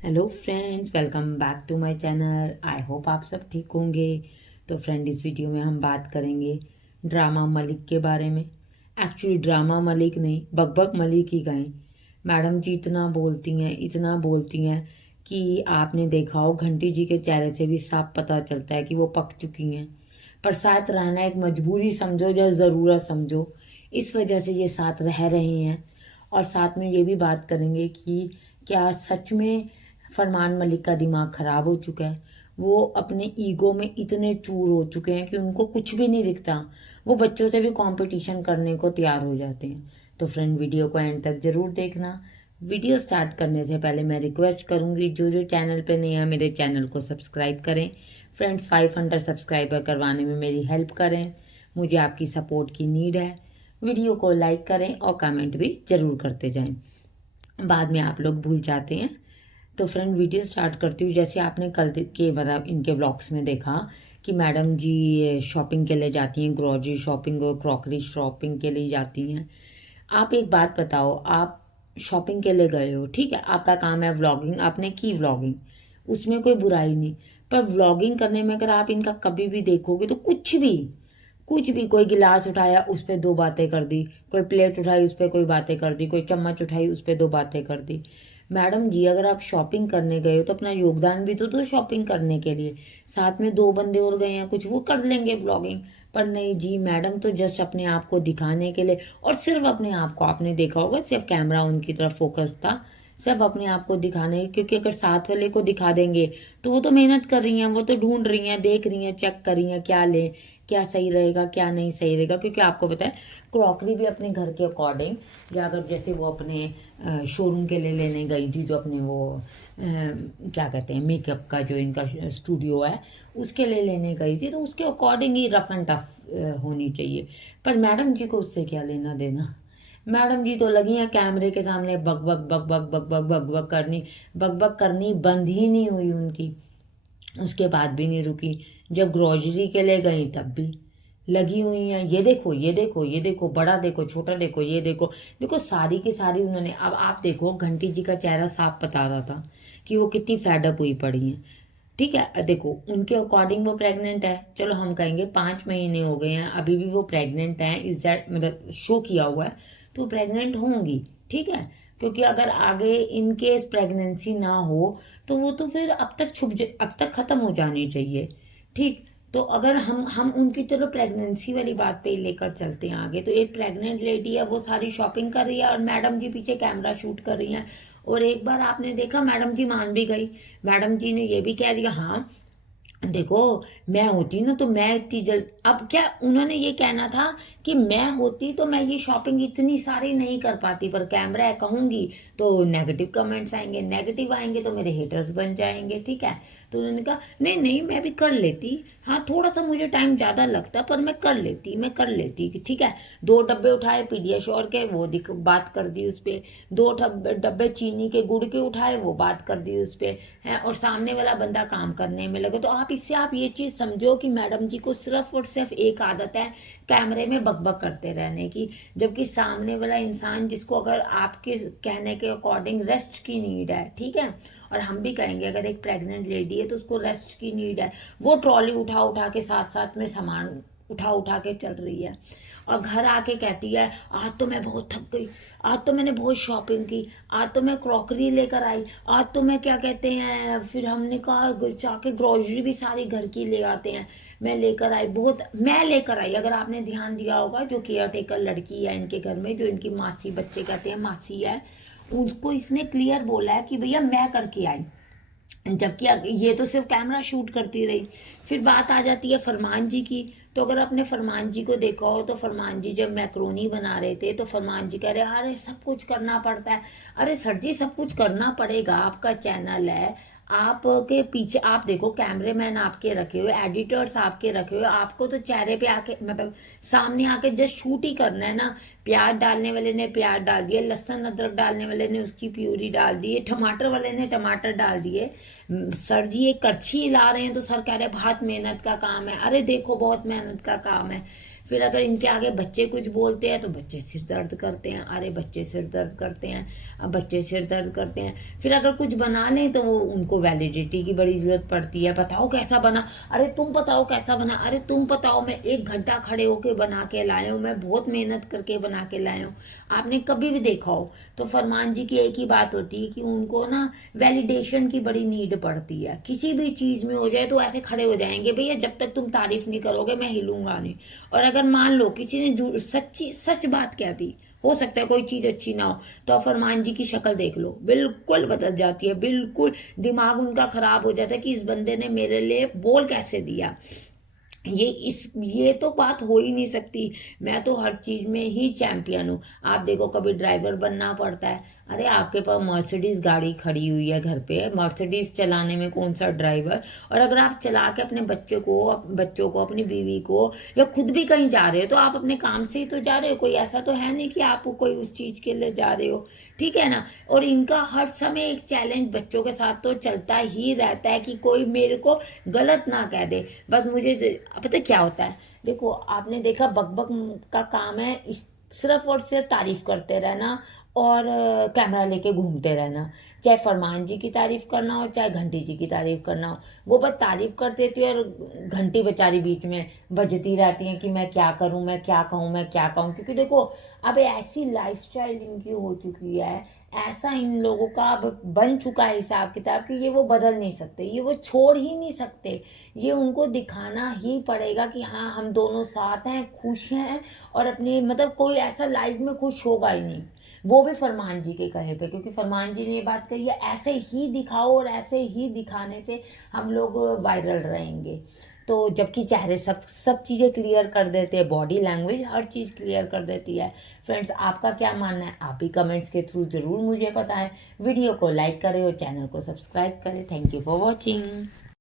Hello friends, welcome back to my channel. I hope आप सब ठीक होंगे। तो फ्रेंड, इस वीडियो में हम बात करेंगे ड्रामा मलिक के बारे में। एक्चुअली ड्रामा मलिक नहीं, बकबक मलिक ही कहें। मैडम जी इतना बोलती हैं कि आपने देखा हो घंटी जी के चेहरे से भी साफ पता चलता है कि वो पक चुकी हैं। पर साथ रहना एक मजबूरी समझो या ज़रूरत समझो, इस वजह से ये साथ रह रहे हैं। और साथ में ये भी बात करेंगे कि क्या सच में फरमान मलिक का दिमाग ख़राब हो चुका है। वो अपने ईगो में इतने चूर हो चुके हैं कि उनको कुछ भी नहीं दिखता। वो बच्चों से भी कंपटीशन करने को तैयार हो जाते हैं। तो फ्रेंड, वीडियो को एंड तक ज़रूर देखना। वीडियो स्टार्ट करने से पहले मैं रिक्वेस्ट करूंगी, जो चैनल पे नहीं है मेरे चैनल को सब्सक्राइब करें। फ्रेंड्स, 500 सब्सक्राइबर करवाने में मेरी हेल्प करें। मुझे आपकी सपोर्ट की नीड है। वीडियो को लाइक करें और कमेंट भी ज़रूर करते जाएं। बाद में आप लोग भूल जाते हैं। तो फ्रेंड, वीडियो स्टार्ट करती हूँ। जैसे आपने कल के मतलब इनके व्लॉग्स में देखा कि मैडम जी शॉपिंग के लिए जाती हैं, ग्रॉसरी शॉपिंग और क्रॉकरी शॉपिंग के लिए जाती हैं। आप एक बात बताओ, आप शॉपिंग के लिए गए हो, ठीक है, आपका काम है व्लॉगिंग, आपने की व्लॉगिंग, उसमें कोई बुराई नहीं। पर व्लॉगिंग करने में अगर आप इनका कभी भी देखोगे तो कुछ भी कोई गिलास उठाया उस पर दो बातें कर दी, कोई प्लेट उठाई उस पर कोई बातें कर दी, कोई चम्मच उठाई उस पर दो बातें कर दी। मैडम जी, अगर आप शॉपिंग करने गए हो तो अपना योगदान भी तो दो शॉपिंग करने के लिए। साथ में दो बंदे और गए हैं, कुछ वो कर लेंगे व्लॉगिंग। पर नहीं जी, मैडम तो जस्ट अपने आप को दिखाने के लिए, और सिर्फ अपने आप को, आपने देखा होगा सिर्फ कैमरा उनकी तरफ फोकस था, सब अपने आप को दिखाने। क्योंकि अगर साथ वाले को दिखा देंगे तो वो तो मेहनत कर रही हैं, वो तो ढूंढ रही हैं, देख रही हैं, चेक कर रही हैं क्या लें, क्या सही रहेगा क्या नहीं सही रहेगा। क्योंकि आपको पता है, क्रॉकरी भी अपने घर के अकॉर्डिंग, या अगर जैसे वो अपने शोरूम के लिए लेने गई थी, जो अपने वो क्या कहते हैं, मेकअप का जो इनका स्टूडियो है, उसके लिए लेने गई थी, तो उसके according he rough and tough होनी चाहिए। पर मैडम जी को उससे क्या लेना देना। मैडम जी तो लगी हैं कैमरे के सामने बक बक बक बक बक बक बक बक करनी। बक बक करनी बंद ही नहीं हुई उनकी। उसके बाद भी नहीं रुकी। जब ग्रोसरी के लिए गई तब भी लगी हुई हैं, ये देखो ये देखो ये देखो, बड़ा देखो छोटा देखो, ये देखो देखो, सारी की सारी उन्होंने। अब आप देखो, घंटी जी का चेहरा साफ बता रहा था कि वो कितनी फेडअप हुई पड़ी हैं। ठीक है, देखो उनके अकॉर्डिंग वो प्रेग्नेंट है, चलो हम कहेंगे 5 महीने हो गए हैं, अभी भी वो प्रेग्नेंट है, इज दैट मतलब शो किया हुआ है, तो प्रेग्नेंट होंगी। ठीक है, क्योंकि अगर आगे इनकेस प्रेगनेंसी ना हो तो वो तो फिर अब तक खत्म हो जानी चाहिए। ठीक, तो अगर हम उनकी चलो प्रेगनेंसी वाली बात पे ही लेकर चलते हैं आगे, तो एक प्रेग्नेंट लेडी है, वो सारी शॉपिंग कर रही है और मैडम जी पीछे कैमरा शूट कर रही हैं। और एक बार आपने देखा, मैडम जी मान भी गई। मैडम जी ने ये भी कह दिया, हाँ देखो, मैं होती ना तो मैं इतनी जल्द, अब क्या उन्होंने ये कहना था कि मैं होती तो मैं ये शॉपिंग इतनी सारी नहीं कर पाती, पर कैमरा है कहूंगी तो नेगेटिव कमेंट्स आएंगे, नेगेटिव आएंगे तो मेरे हेटर्स बन जाएंगे। ठीक है, तो उन्होंने कहा नहीं नहीं, मैं भी कर लेती, हाँ थोड़ा सा मुझे टाइम ज़्यादा लगता पर मैं कर लेती कि ठीक है। 2 डब्बे उठाए पीडियाश्योर के, वो बात कर दी उस पर। 2 डब्बे चीनी के गुड़ के उठाए, वो बात कर दी उस पर है। और सामने वाला बंदा काम करने में लगे। तो आप ये चीज़ समझो कि मैडम जी को सिर्फ और सिर्फ एक आदत है, कैमरे में बकबक करते रहने की। जबकि सामने वाला इंसान, जिसको अगर आपके कहने के अकॉर्डिंग रेस्ट की नीड है, ठीक है, और हम भी कहेंगे अगर एक प्रेग्नेंट लेडी है तो उसको रेस्ट की नीड है, वो ट्रॉली उठा उठा के साथ साथ में सामान उठा उठा के चल रही है। और घर आके कहती है, आज तो मैं बहुत थक गई, आज तो मैंने बहुत शॉपिंग की, आज तो मैं क्रॉकरी लेकर आई, आज तो मैं क्या कहते हैं, फिर हमने कहा जाके ग्रोसरी भी सारी घर की ले आते हैं, मैं लेकर आई, बहुत मैं लेकर आई। अगर आपने ध्यान दिया होगा, जो केयर टेकर लड़की है इनके घर में, जो इनकी मासी, बच्चे कहते हैं मासी है, उसको इसने क्लियर बोला है कि भैया मैं करके आई। जबकि ये तो सिर्फ कैमरा शूट करती रही। फिर बात आ जाती है फरमान जी की। तो अगर आपने फरमान जी को देखा हो तो फरमान जी जब मैक्रोनी बना रहे थे तो फरमान जी कह रहे, अरे सब कुछ करना पड़ता है। अरे सर जी, सब कुछ करना पड़ेगा, आपका चैनल है, आपके पीछे आप देखो कैमरेमैन आपके रखे हुए, एडिटर्स आपके रखे हुए, आपको तो चेहरे पे आके मतलब सामने आके जस्ट शूट ही करना है ना। प्याज डालने वाले ने प्याज डाल दिए, लहसुन अदरक डालने वाले ने उसकी प्यूरी डाल दी, टमाटर वाले ने टमाटर डाल दिए। सर जी एक करछी ला रहे हैं तो सर कह रहे बहुत मेहनत का काम है। अरे देखो बहुत मेहनत का काम है। फिर अगर इनके आगे बच्चे कुछ बोलते हैं तो बच्चे सिर दर्द करते हैं, अरे बच्चे सिर दर्द करते हैं, अब बच्चे सिर दर्द करते हैं। फिर अगर कुछ बना लें तो वो उनको वैलिडिटी की बड़ी ज़रूरत पड़ती है, बताओ कैसा बना, अरे तुम बताओ कैसा बना, अरे तुम बताओ, मैं 1 घंटा खड़े होके बना के लाया हूँ, मैं बहुत मेहनत करके बना के लाया हूँ। आपने कभी भी देखा हो तो फरमान जी की एक ही बात होती है कि उनको ना वैलिडेशन की बड़ी नीड पड़ती है। किसी भी चीज़ में हो जाए तो ऐसे खड़े हो जाएंगे, भैया जब तक तुम तारीफ नहीं करोगे मैं हिलूंगा नहीं। और अगर मान लो किसी ने सच्ची सच बात कह दी, हो सकता है कोई चीज़ अच्छी ना हो, तो आप फरमान जी की शक्ल देख लो, बिल्कुल बदल जाती है, बिल्कुल दिमाग उनका खराब हो जाता है कि इस बंदे ने मेरे लिए बोल कैसे दिया। ये तो बात हो ही नहीं सकती। मैं तो हर चीज़ में ही चैंपियन हूँ। आप देखो कभी ड्राइवर बनना पड़ता है, अरे आपके पास मर्सिडीज गाड़ी खड़ी हुई है घर पे, मर्सिडीज चलाने में कौन सा ड्राइवर। और अगर आप चला के अपने बच्चों को अपनी बीवी को या खुद भी कहीं जा रहे हो तो आप अपने काम से ही तो जा रहे हो, कोई ऐसा तो है नहीं कि आप कोई उस चीज़ के लिए जा रहे हो, ठीक है ना। और इनका हर समय एक चैलेंज बच्चों के साथ तो चलता ही रहता है कि कोई मेरे को गलत ना कह दे। बस मुझे पता क्या होता है, देखो आपने देखा बकबक का काम है सिर्फ और सिर्फ तारीफ करते रहना और कैमरा लेके घूमते रहना। चाहे फरमान जी की तारीफ करना हो चाहे घंटी जी की तारीफ करना हो, वो बस तारीफ कर देती है और घंटी बेचारी बीच में बजती रहती है कि मैं क्या करूं, मैं क्या कहूं, मैं क्या कहूं। क्योंकि देखो अब ऐसी लाइफस्टाइल इनकी हो चुकी है, ऐसा इन लोगों का अब बन चुका है हिसाब किताब कि ये वो बदल नहीं सकते, ये वो छोड़ ही नहीं सकते। ये उनको दिखाना ही पड़ेगा कि हाँ हम दोनों साथ हैं, खुश हैं। और अपनी मतलब कोई ऐसा लाइफ में खुश होगा ही नहीं, वो भी फरमान जी के कहे पे, क्योंकि फरमान जी ने ये बात कही है ऐसे ही दिखाओ और ऐसे ही दिखाने से हम लोग वायरल रहेंगे। तो जबकि चेहरे सब चीज़ें क्लियर कर देते हैं, बॉडी लैंग्वेज हर चीज़ क्लियर कर देती है। फ्रेंड्स आपका क्या मानना है, आप भी कमेंट्स के थ्रू ज़रूर मुझे बताएं। वीडियो को लाइक करें और चैनल को सब्सक्राइब करें। Thank you for watching.